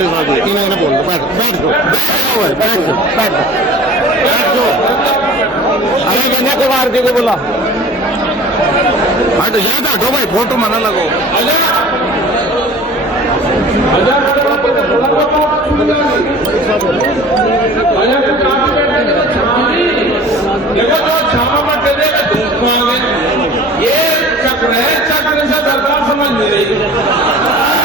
बड़े साहब इन्होंने बोल दो बैठ दो अरे गंगा को मार के बोला हट याद हटो भाई फोटो मना लगो ये चक्र है, चक्र से सरकार समझ नहीं रही।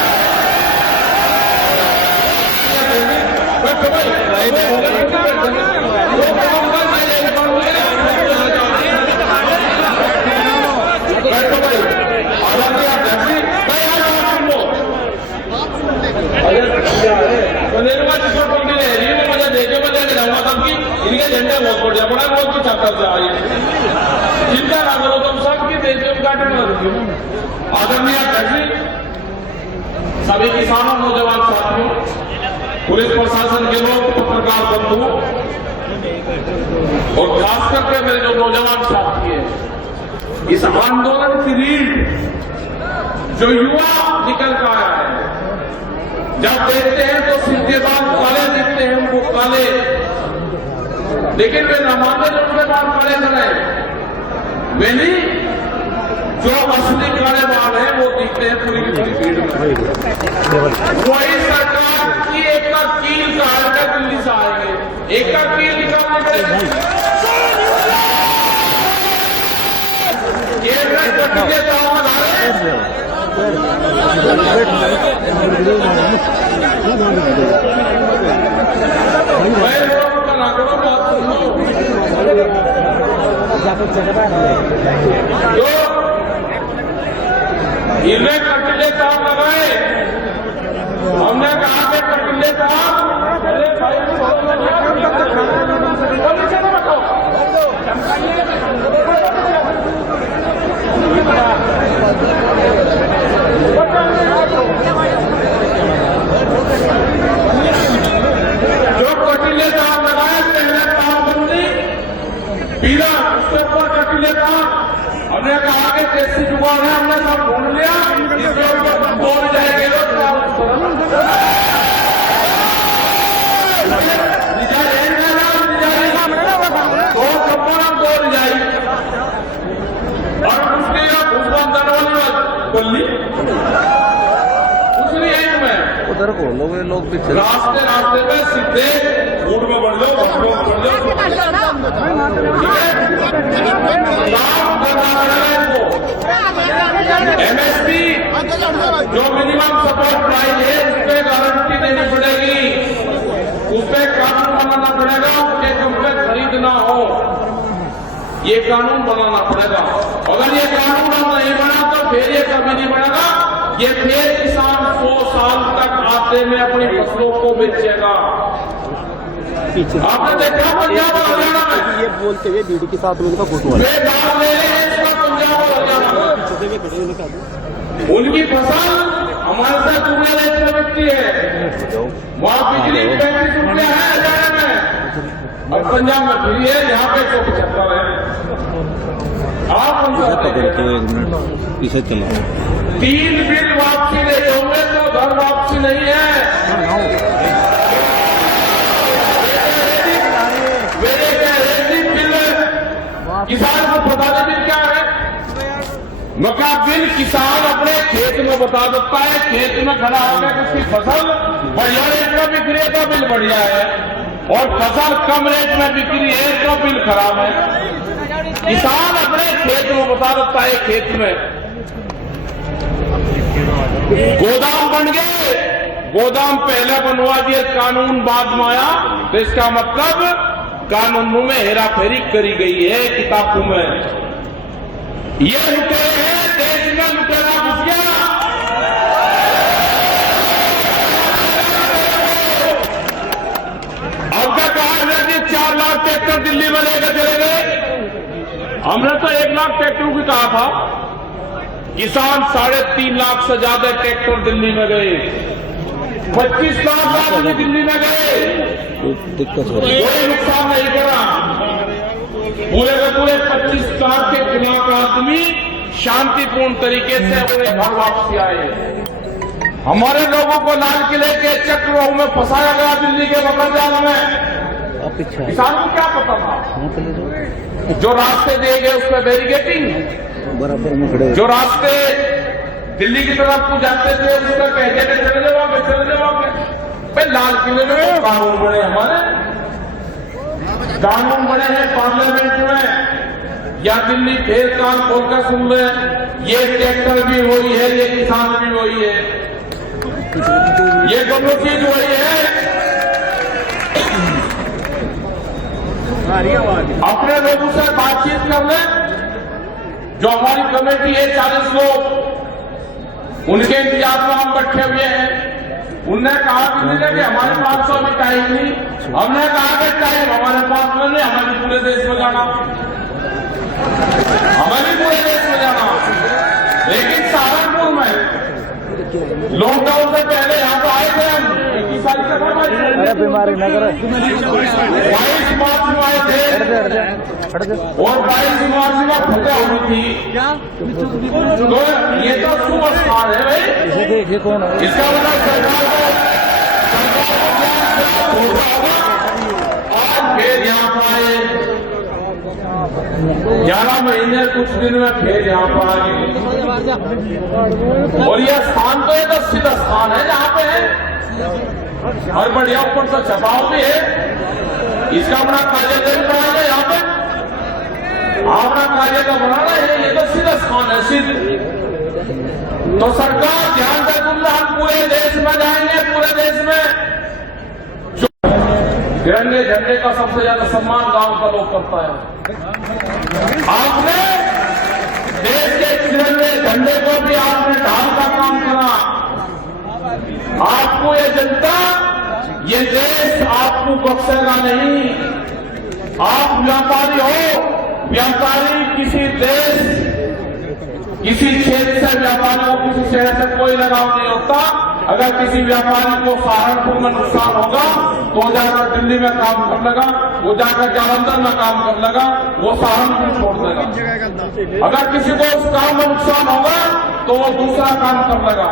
इनके झंडे बहुत बढ़िया बड़ा बहुत कुछ आता है चिंता ना करो तुम सबकी देश काटे आदरणीय अध्यक्ष सभी किसानों नौजवान साथियों पुलिस प्रशासन के लोग पत्रकार बंधु और खास करके मेरे जो नौजवान साथी हैं इस आंदोलन की रीढ़ जो युवा निकल कर आया है जब देखते हैं तो सीधे बाल काले दिखते हैं उनको काले लेकिन वे नमाजे जो उनके बाल काले बनाए वे नहीं जो असली काले बाल है वो दिखते हैं पूरी की पूरी भीड़ में वही सरकार की एक का कील का दिल्ली से आएंगे एक का कील निकालने इन्हें कटिले काम लगाए हमने कहा कि कटिले काम अरे भाई जो कटिले काम लगाए पहले ताबंदी पीला उसके ऊपर कटिले काम हमने कहा कि कैसी जुबान है हमने सब ढूंढ लिया इसके ऊपर बोल जाएंगे लोग तो कपड़ा बोल जाए और उसके भूस्वान बोली उसने एक में उधर बोलो वे लोग भी रास्ते रास्ते में सीधे रोड में बढ़ एमएसपी जो मिनिमम सपोर्ट प्राइस है उस पर गारंटी देनी पड़ेगी उस पर कानून बनाना पड़ेगा उसके कम पे खरीदना हो ये कानून बनाना पड़ेगा अगर ये कानून हम नहीं बना तो फिर ये कभी नहीं बढ़ेगा ये फिर किसान 100 साल तक आते में अपनी फसलों को बेचेगा आपने देखा पंजाब और हरियाणा में ये बोलते हुए बीडी के साथ उनका फोटो पंजाब और हरियाणा उनकी फसल हमारे साथ दुनिया देश में बिकती है वहाँ बिजली 35 रुपया है हरियाणा में और पंजाब में फ्री है यहाँ पे 175 है आप कौन सा पीछे चला 3 बिल वापसी नहीं होंगे तो घर वापसी नहीं है किसान को बता दे बिल क्या है मका बिल किसान अपने खेत में बता देता है खेत में खड़ा होकर उसकी फसल बढ़िया रेट में बिक रही है तो बिल बढ़िया है और फसल कम रेट में बिक रही है तो बिल खराब है किसान अपने खेत में बता देता है खेत में गोदाम बन गए गोदाम पहले बनवा दिए कानून बाद में आया तो इसका मतलब कानूनों में हेरा फेरी करी गई है किताबों में ये लुटेरे हैं देश में लुटेरा घुस गया अब तक कहा है कि 4 लाख ट्रैक्टर दिल्ली में लेकर चले गए हमने तो 1 लाख ट्रैक्टरों की कहा था किसान 3.5 लाख से ज्यादा ट्रैक्टर दिल्ली में गए 25 लाख आदमी दिल्ली में गए दिक्कत हो रही कोई नुकसान नहीं करा पूरे के पूरे 25 लाख के खिलाफ आदमी शांतिपूर्ण तरीके से अपने घर वापसी आए हमारे लोगों को लाल किले के चक्रव्यूह में फंसाया गया, दिल्ली के बकरजाल में। किसानों को क्या पता था? जो रास्ते दिए गए उसमें बैरिकेटिंग, जो रास्ते दिल्ली की तरफ को जाते थे उसका कहते थे चले जाओगे। भाई लाल किले में कानून बने, हमारे कानून बने हैं पार्लियामेंट में, या दिल्ली फिर कान खोलकर सुन ले, ये ट्रैक्टर भी वही है, ये किसान भी वही है, ये दोनों चीज वही है। अपने लोगों से बातचीत कर ले। जो हमारी कमेटी है 40 लोग, उनके इंतजार में हम बैठे हुए हैं। उनने कहा कि हमारे पास तो अभी टाइम नहीं। हमने कहा कि टाइम हमारे पास में नहीं, हमें पूरे देश में जाना, हमें पूरे देश में जाना। लेकिन सहारनपुर में लॉकडाउन से पहले यहाँ तो आए थे हम, 21 तारीख तक बीमारी न करो, 22 मार्च में आए थे और 22 मार्च में फतेह हुई थी। तो ये तो शुभ स्थान है भाई, इसका मतलब सरकार आज फिर यहाँ पर आए, 11 महीने कुछ दिन में फिर यहाँ पर आए। और यह स्थान तो एक सिद्ध स्थान है जहाँ पे है हर बढ़िया ऊपर से छपाव भी है। इसका अपना कार्यालय बनाना है, यहाँ पे अपना कार्यालय बनाना है, ये तो सिद्ध स्थान है, सिद्ध। तो सरकार ध्यान से सुन, हम पूरे देश में जाएंगे, पूरे देश में तिरंगे झंडे का सबसे ज्यादा सम्मान गांव का लोग करता है। आपने देश के तिरंगे झंडे को भी आपने ढाल का काम करा। आपको ये जनता, ये देश आपको बख्शेगा नहीं। आप व्यापारी हो, व्यापारी किसी देश, किसी क्षेत्र से व्यापारी को किसी शहर से कोई लगाव नहीं होता। अगर किसी व्यापारी को सहारनपुर में नुकसान होगा तो वो जाकर दिल्ली में काम कर लगा, वो जाकर जालंधर में काम कर लगा, वो सहारनपुर छोड़ देगा। अगर किसी को उस काम में नुकसान होगा तो वो दूसरा काम कर लगा।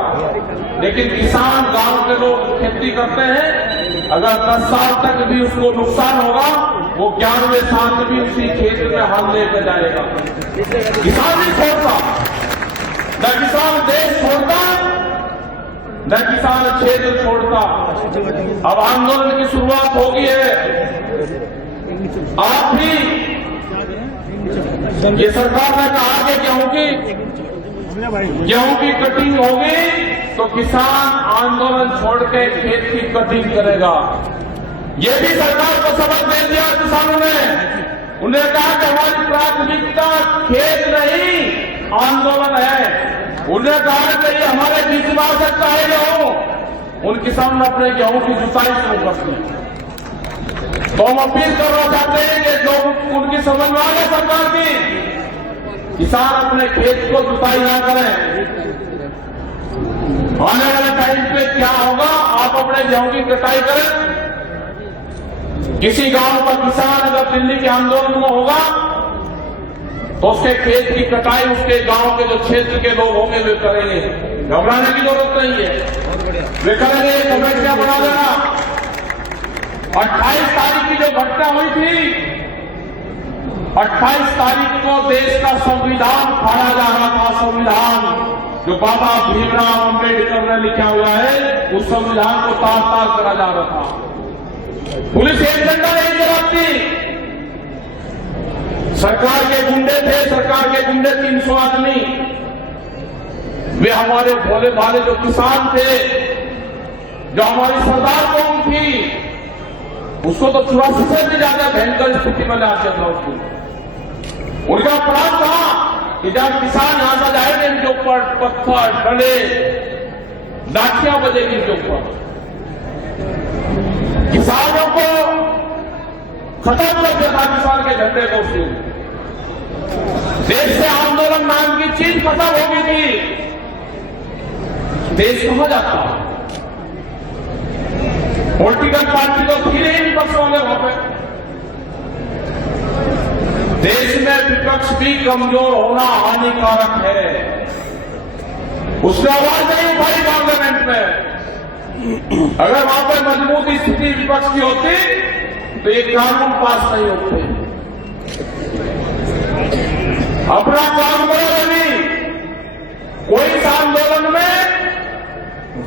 लेकिन किसान, गांव के लोग खेती करते हैं, अगर 10 साल तक भी उसको नुकसान होगा, वो 11वें साल में भी उसी क्षेत्र में हाल लेकर जाएगा। किसान नहीं छोड़ता, न किसान देश छोड़ता, न किसान क्षेत्र छोड़ता। अब आंदोलन की शुरुआत हो गई है। आप भी, ये सरकार ने कहा कि गेहूं की कटिंग होगी तो किसान आंदोलन छोड़ के खेत की कटिंग करेगा। ये भी सरकार को सबक दे दिया किसानों ने। उन्हें कहा कि हमारी प्राथमिकता खेत नहीं, आंदोलन है। उन्हें कहा कि ये हमारे बीच में आ सकता है गेहूं। उन किसानों ने अपने गेहूं की जुताई शुरू कर दी। तो हम अपील करना चाहते हैं कि जो उनकी समझ में आ गई सरकार की, किसान अपने खेत को जुताई ना करें। आने वाले टाइम पे क्या होगा, आप अपने गेहूं की कटाई करें। किसी गांव का किसान अगर दिल्ली के आंदोलन में होगा तो उसके खेत की कटाई उसके गांव के जो क्षेत्र के लोग होंगे वे करेंगे, घबराने की जरूरत नहीं है, वे करेंगे। कमेटियां बना देना। 28 तारीख की जो घटना हुई थी, 28 तारीख को देश का संविधान फाड़ा जा रहा था। संविधान जो बाबा भीमराव अम्बेडकर ने लिखा हुआ है, उस संविधान को तार तार करा जा रहा था। पुलिस एक घंटा नहीं जलाती। सरकार के गुंडे थे, सरकार के गुंडे 300 आदमी, वे हमारे भोले भाले जो किसान थे, जो हमारी सरदार कौम थी, उसको तो 84 से भी ज्यादा भयंकर स्थिति में ला दिया था। उसको उनका प्लान था कि जब किसान यहां से जाएंगे, इनके ऊपर पत्थर, डंडे, लाठियां बजेगी इनके ऊपर। किसानों को खत्म कर दिया था, किसान के झंडे को। उसने देश से आंदोलन नाम की चीज खत्म हो गई थी। देश कहां जाता? पॉलिटिकल पार्टी तो थी नहीं विपक्ष वाले वहां पे। देश में विपक्ष भी कमजोर होना हानिकारक है। उसने आवाज नहीं उठाई पार्लियामेंट में। अगर वहां पर मजबूत स्थिति विपक्ष की होती तो ये कानून पास नहीं होते। अपना काम करो रवि, कोई इस आंदोलन में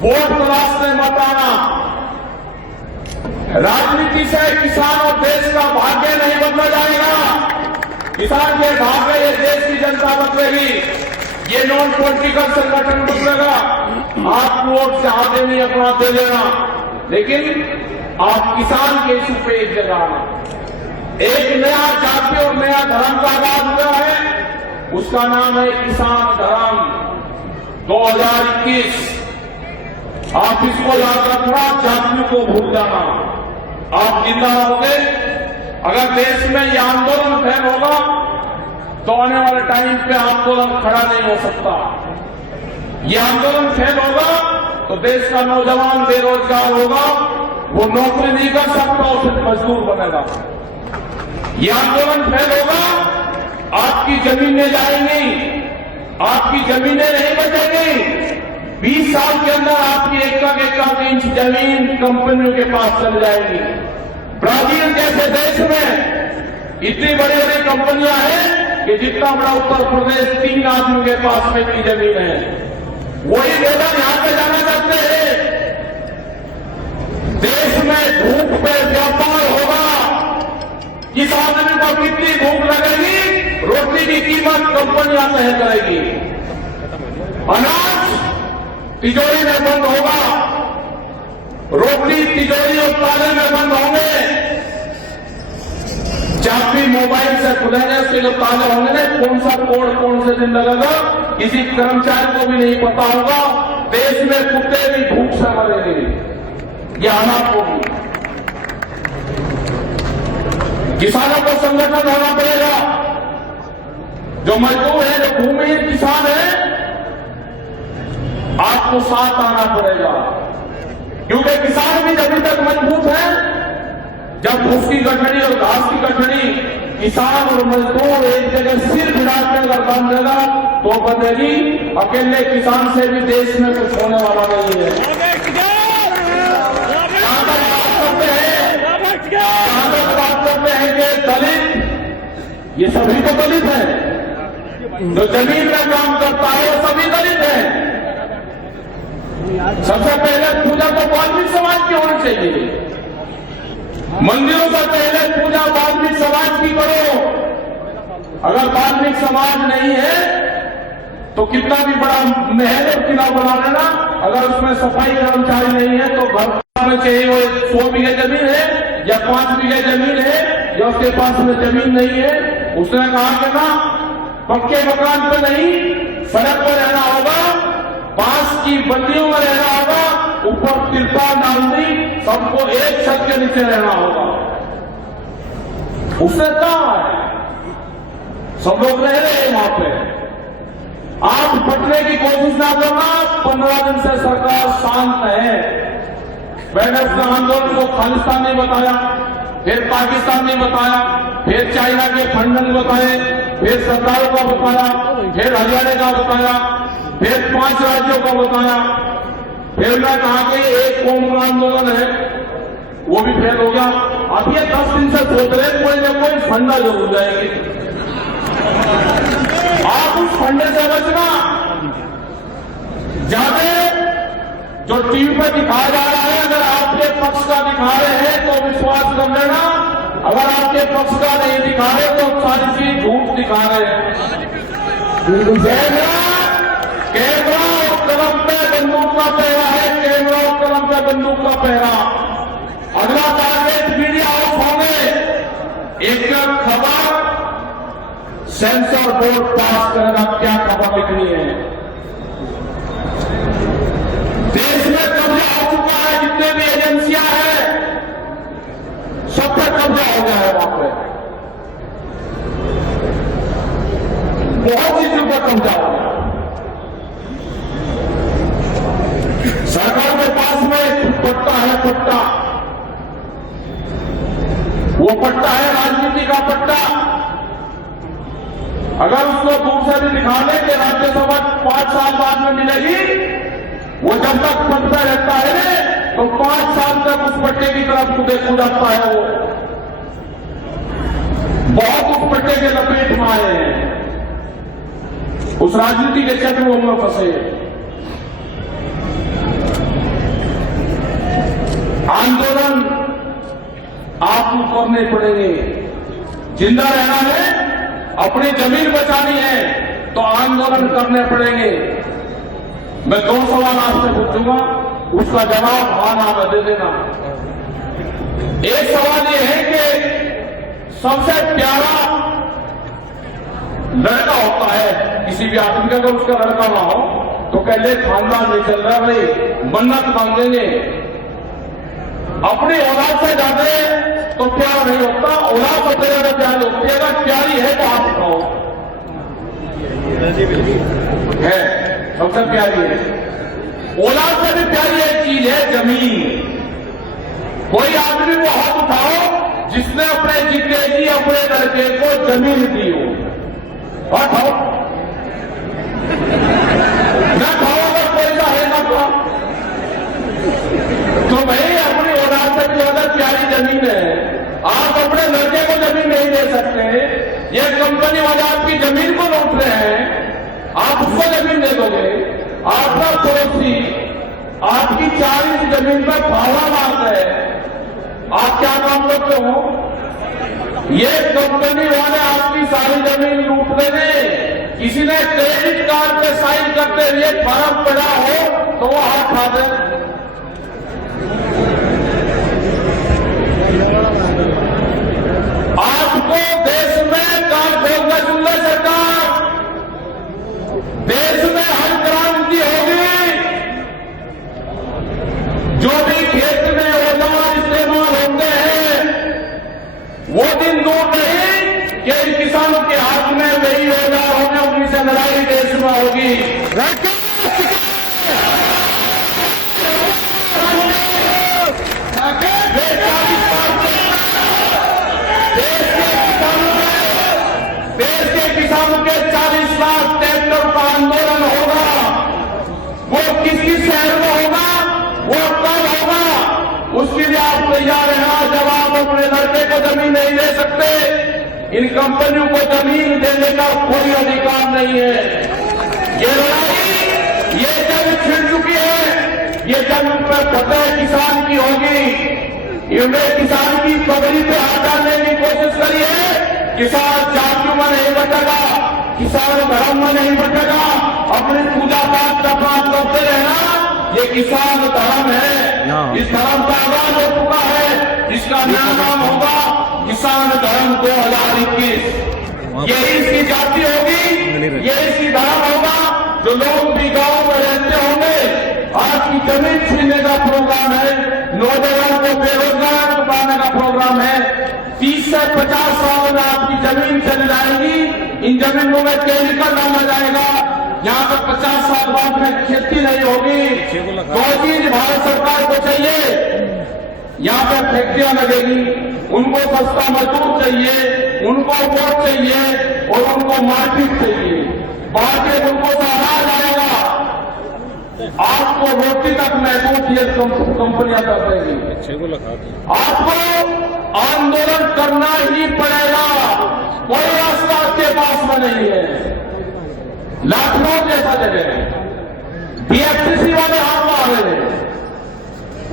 वोट तलाशने मत आना। राजनीति से किसान और देश का भाग्य नहीं बदला जाएगा। किसान के भाग्य ये देश की जनता बदलेगी, ये नॉन पॉलिटिकल संगठन बदलेगा। आप वोट से आगे नहीं अपना दे देना, लेकिन आप किसान के इशू पे एक जगह आना। एक नया जाति और नया धर्म का आगाज हुआ है, उसका नाम है किसान धर्म 2021। आप इसको याद रखना, जातियों को भूल जाना। आप जिंदा रहोगे। अगर देश में यह आंदोलन फेल होगा तो आने वाले टाइम पे आंदोलन खड़ा नहीं हो सकता। यह आंदोलन फेल होगा तो देश का नौजवान बेरोजगार होगा, वो नौकरी नहीं कर सकता, उसे मजदूर बनेगा। यह आंदोलन फेल होगा, आपकी जमीनें जाएंगी, आपकी जमीनें नहीं बचेंगी। 20 साल के अंदर आपकी एक इंच जमीन कंपनियों के पास चल जाएगी। ब्राजील जैसे देश में इतनी बड़ी बड़ी कंपनियां हैं कि जितना बड़ा उत्तर प्रदेश 3 आदमियों के पास में की जमीन है। वही वेतन यहां पे जाना चाहते हैं। देश में भूख पे व्यापार होगा। किस आदमी को कितनी भूख लगेगी, रोटी की कीमत कंपनियां तय करेगी। अनाज तिजोरी में बंद होगा, रोटी तिजोरी और ताले में बंद होंगे। जब भी मोबाइल से खुलेंगे उसके जो ताले होंगे ना, कौन सा कोड कौन से दिन लगेगा किसी कर्मचारी को भी नहीं पता होगा। देश में कुत्ते भी भूख से मरेंगे, यह हालात होगी। किसानों को संगठन होना पड़ेगा। जो मजदूर है, जो भूमिहीन किसान है, आपको साथ आना पड़ेगा, क्योंकि किसान भी जब तक मजबूत है, जब भूख की गठड़ी और घास की गठड़ी किसान और मजदूर एक जगह सिर भिड़ाकर अगर बन देगा तो बनेगी। अकेले किसान से भी देश में कुछ होने वाला नहीं है। बात करते हैं कि दलित, ये सभी तो दलित हैं। जो जमीन में काम करता है वो सभी दलित हैं। सबसे पहले पूजा तो वाल्मीकि समाज की होनी चाहिए। मंदिरों से पहले पूजा वाल्मीकि समाज की करो। अगर वाल्मीकि समाज नहीं है तो कितना भी बड़ा महल और किला बना लेना, अगर उसमें सफाई कर्मचारी नहीं है तो घर में चाहिए वो 100 बीघे जमीन है या 5 बीघे जमीन है, या उसके पास में जमीन नहीं है, उसने कहा कि ना पक्के मकान पे नहीं, सड़क पर रहना होगा, बांस की बल्लियों में रहना होगा, ऊपर तिरपाल डाल दी, सबको एक छत के नीचे रहना होगा। उसने कहा है, सब लोग रह रहे हैं वहां पे। आप फटने की कोशिश ना करना। 15 दिन से सरकार शांत है। मैंने अपने आंदोलन को खालिस्तान नहीं बताया, फिर पाकिस्तान नहीं बताया, फिर चाइना के फंड नहीं बताए, फिर सरकारों का बताया, फिर हरियाणा का बताया, फिर 5 राज्यों का बताया। फिर मैं कहा कि एक कौम का आंदोलन है, वो भी फेल हो गया। अब ये 10 दिन से सोच रहे कोई ना कोई फंडा जरूर जाएगी। आप उस फंडे से बचना। ज्यादा जो टीवी पर दिखाया जा रहा है, अगर आपके पक्ष का दिखा रहे हैं तो विश्वास कर लेना, अगर आपके पक्ष का नहीं दिखा रहे तो सारी चीज झूठ दिखा रहे हैं। कैमरा और कलम पे बंदूक का पहरा है, कैमरा और कलम पे बंदूक का पहरा। अगला टारगेट मीडिया हाउस होंगे। एक खबर सेंसर बोर्ड पास करना, क्या खबर लिखनी है। देश में कब्जा हो चुका है, जितने भी एजेंसियां हैं सब पे कब्जा हो गया है। वहां पे बहुत चीजों पर कब्जा हो गया। सरकार के पास में एक पट्टा है, पट्टा, वो पट्टा है राजनीति का पट्टा। अगर उसको दूर से भी दिखा ले कि राज्यसभा 5 साल बाद में मिलेगी, वो जब तक पटता रहता है तो 5 साल तक उस पट्टे की तरफ देखा जाता है। वो बहुत उस पट्टे के लपेट में आए हैं, उस राजनीति के चक्रों में फंसे। आंदोलन आपको करने पड़ेंगे। जिंदा रहना है, अपनी जमीन बचानी है तो आंदोलन करने पड़ेंगे। मैं 2 सवाल आपसे पूछूंगा, उसका जवाब हाँ ना में दे देना। एक सवाल ये है कि सबसे प्यारा लड़का होता है किसी भी आदमी का, अगर उसका लड़का ना हो तो कह ले खानदान नहीं चल रहा भाई, मन्नत मांगेंगे। अपनी औलाद से ज्यादा तो प्यार नहीं होता, औलाद सबसे ज्यादा प्यार होती है। अगर प्यारी है तो आप बताओ, है सबसे प्यारी है। औलाद से भी प्यारी एक चीज है जमीन। कोई आदमी को हाथ उठाओ जिसने अपने जिंदगी अपने लड़के को जमीन दी हो, और खाओ ना खाओ, अगर कोई सा है ना खाओ तो भाई अपनी औलाद से भी ज्यादा प्यारी जमीन है। आप अपने लड़के को जमीन नहीं दे सकते, ये कंपनी वाले आपकी जमीन को लूट रहे हैं, आप उसको जमीन दे दोगे। आपका पड़ोसी आपकी 40 जमीन पर फावड़ा मारता है, आप क्या काम करते हो? ये कंपनी वाले आपकी सारी जमीन लूट रहे हैं। किसी ने क्रेडिट कार्ड पे साइन करते हुए फर्क पड़ा हो तो वो हाथ खा दे। आपको देश में काम खोलना सुनना सरकार, देश में हर क्रांति होगी। जो भी खेत में औजार इस्तेमाल होते हैं वो दिन दूर नहीं कि इन किसानों के हाथ में वही औजार होंगे, उन्हीं से लड़ाई देश में होगी। किसानों के 40 लाख ट्रैक्टर का आंदोलन होगा, वो किस शहर में होगा, वो कब होगा, उसके लिए आप तैयार रहना। जब आप अपने लड़के को जमीन नहीं दे सकते, इन कंपनियों को जमीन देने का कोई अधिकार नहीं है। ये लड़ाई, ये जंग छिड़ चुकी है, ये जंग पर फतेह किसान की होगी। इन्होंने किसान की पगड़ी पे हाथ डालने की कोशिश करी है। किसान जातियों में नहीं बटेगा, किसान धर्म में नहीं बटेगा, अपनी पूजा पाठ का काम करते रहना। ये किसान धर्म है, इस धर्म का आगाज हो चुका है, जिसका नाम होगा किसान धर्म 2021। यही इसकी जाति होगी, यही इसकी धर्म होगा। जो लोग भी गांव में रहते होंगे, आज की जमीन छीनने का प्रोग्राम है, नौजवानों को बेरोजगार बनाने का प्रोग्राम है। 30 से 50 साल में आपकी जमीन चली जाएगी, इन जमीनों में केमिकल डाला जाएगा, यहाँ पर 50 साल बाद में खेती नहीं होगी। दो चीज भारत सरकार को चाहिए, यहाँ पर फैक्ट्रियां लगेगी, उनको सस्ता मजदूर चाहिए, उनको वोट चाहिए और उनको मार्केट चाहिए। बाकी उनको से अनाज आएगा, आपको रोटी तक महसूस ये कंपनियां कर देंगी। आपको आंदोलन करना ही पड़ेगा, कोई रास्ता आपके पास में नहीं है। लखनऊ जैसा जगह है, बीएफसीसी वाले हाथ में आ रहे हैं,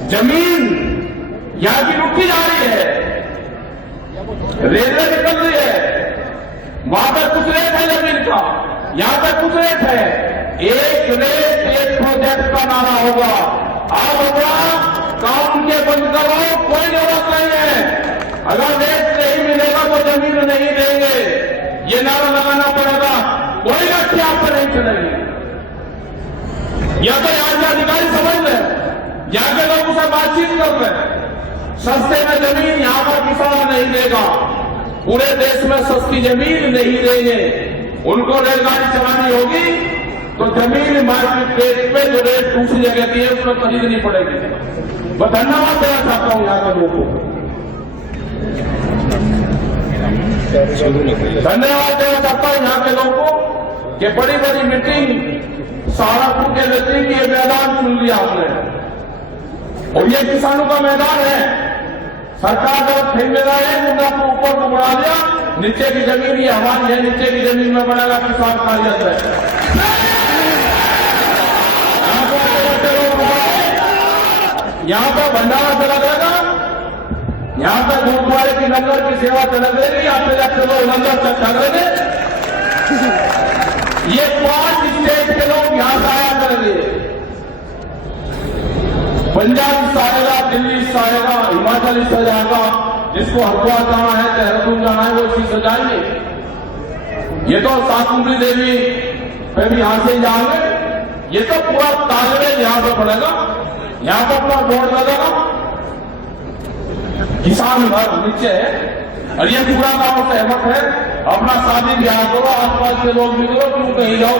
जमीन यहां की लुटी जा रही है, रेलवे निकल रही है, वहां पर कुछ रेट है जमीन का, यहां पर कुछ रेट है। एक रेट एक प्रोजेक्ट का नारा होगा। आप अपना काम के बंद करो, कोई जरूरत नहीं है। अगर रेट नहीं मिलेगा तो जमीन नहीं देंगे, ये नारा लगाना पड़ेगा। कोई लक्ष्य आप पर नहीं चलेगी। या तो यहाँ के अधिकारी समझ लें, यहाँ के लोगों से बातचीत कर लें, सस्ते में जमीन यहाँ पर किसान नहीं देगा। पूरे देश में सस्ती जमीन नहीं देंगे, उनको रेलगाड़ी चलानी होगी तो जमीन मार्केट रेट पे जो रेट दूसरी जगह की है उसमें खरीदनी पड़ेगी। मैं धन्यवाद देना चाहता हूं यहाँ के लोगों को। धन्यवाद देना चाहता हूं यहाँ के लोगों को कि बड़ी बड़ी मीटिंग सहारनपुर के नजदीक ये मैदान चुन लिया आपने, और ये किसानों का मैदान है। सरकार का ठेकेदार है, मुद्दा को ऊपर को बढ़ा दिया, नीचे की जमीन ये हमारी है, नीचे की जमीन में बनेगा किसान कार्यरत है। यहाँ पर भंडारा चला जाएगा, यहाँ पर गुरुद्वारे की लंगर की सेवा चल रहेगी, आपसे जाते लोग लंगर चल रहे। ये 5 स्टेट के लोग यहाँ से आया करेंगे, पंजाब से आएगा, दिल्ली से आएगा, हिमाचल से जाएगा, जिसको हरिद्वार जाना है, देहरादून जाना है, वो इसी से जाएंगे। ये तो शाकुंतली देवी पे भी यहाँ से ही जाएंगे। ये तो पूरा तालमेल यहाँ पे पड़ेगा, यहाँ पर अपना बोर्ड लगेगा, किसान घर नीचे है, और ये पूरा गांव सहमत है। अपना शादी ब्याह करो, आसपास के लोग भी करो, क्यों कहीं जाओ,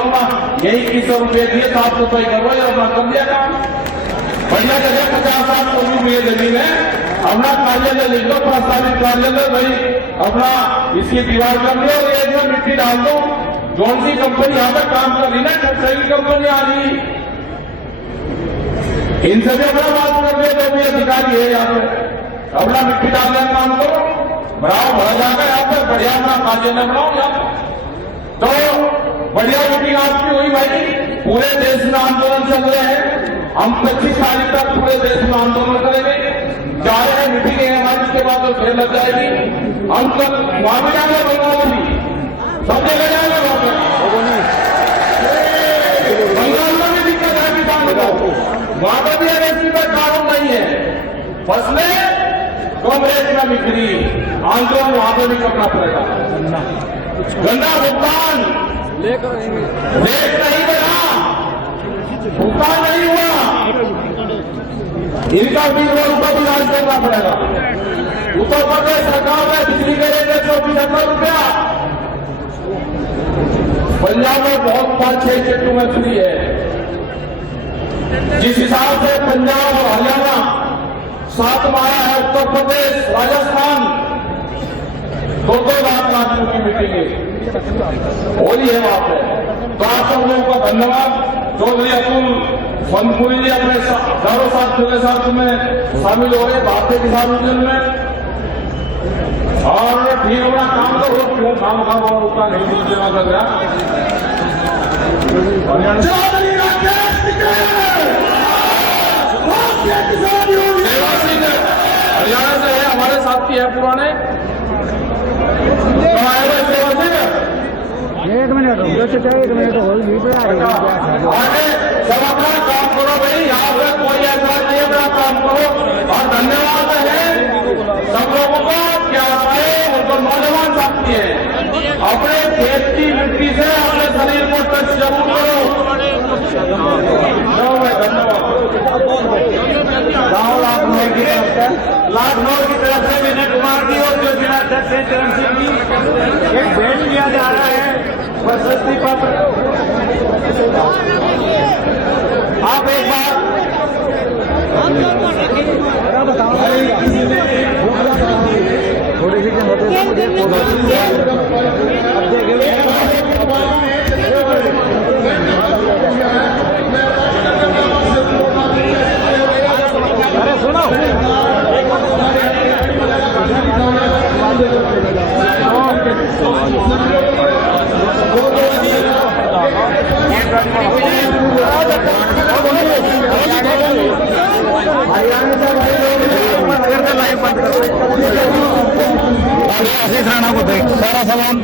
यही 300 रुपये दिए, साफ सफाई करो, ये अपना कर दिया काम। बढ़िया जगह 50-60 करोड़ की जमीन है, अपना कार्यालय लिख लो, प्रस्तावित कार्यालय भाई अपना इसकी दीवार कर लो, और एक में मिट्टी डाल दो। जौन सी कंपनी यहाँ पर काम कर रही ना, सही कंपनी आ रही, इनसे भी अपना बात कर दो, जो भी अधिकारी है यहाँ पे, अपना मिट्टी डालने का काम करो, बढ़ाओ भरा जाकर यहाँ पर बढ़िया अपना कार्यालय बनाओ। यहाँ तो बढ़िया मीटिंग आपकी हुई भाई, पूरे देश में आंदोलन चल रहे हैं, हम 25 तारीख तक पूरे देश में आंदोलन करेंगे, जा रहे हैं मीटिंग है हमारी, उसके बाद तो फिर लग जाएगी। हम कल वहां भी जाएंगे, बंगाल भी सब जगह जाएंगे, बंगाल में भी दिक्कत है किसानों को, वहां पर भी एमएसपी का कानून नहीं है, फसलें कम रेट में बिक्री, आंदोलन वहां पर भी करना पड़ेगा। गन्ना भुगतान रेट नहीं बढ़ा, भुगतान नहीं हुआ, इनका 20 रुपये भी इलाज करना पड़ेगा। उत्तर प्रदेश सरकार में बिजली के रेट 175 रुपया, पंजाब में बहुत 5-6 स्टेटों में फ्री है। जिस हिसाब से पंजाब और हरियाणा साथ मारा है, उत्तर प्रदेश, राजस्थान 2-2 लाख आदमियों की मीटिंग हो रही है वहां पे। तो आप सब लोगों का धन्यवाद। चौधरी अतुल फनपुरी जी अपने चारों साथियों के साथ में शामिल हो रहे भारतीय किसान यूनियन में, और ठीक अपना काम करो, क्यों काम करो, उसका नहीं देना लग रहा। हरियाणा से है, हमारे साथी है पुराने, एक मिनट आगे सब अपना काम करो भाई, यहाँ पे कोई ऐसा नहीं है, अपना काम करो। और धन्यवाद है सब लोगों को, क्या उनको नौजवान साथी है, अपने खेत की मिट्टी से अपने शरीर को टच जरूर करो। धन्यवाद। राहुल लाखनौर की तरफ से, विनय कुमार जी और ज्योतिरा अध्यक्ष चरण सिंह जी एक भेंट किया जा रहा है, प्रशस्ति पत्र। आप एक बार थोड़ी सी अरे सुनो, सारा सामान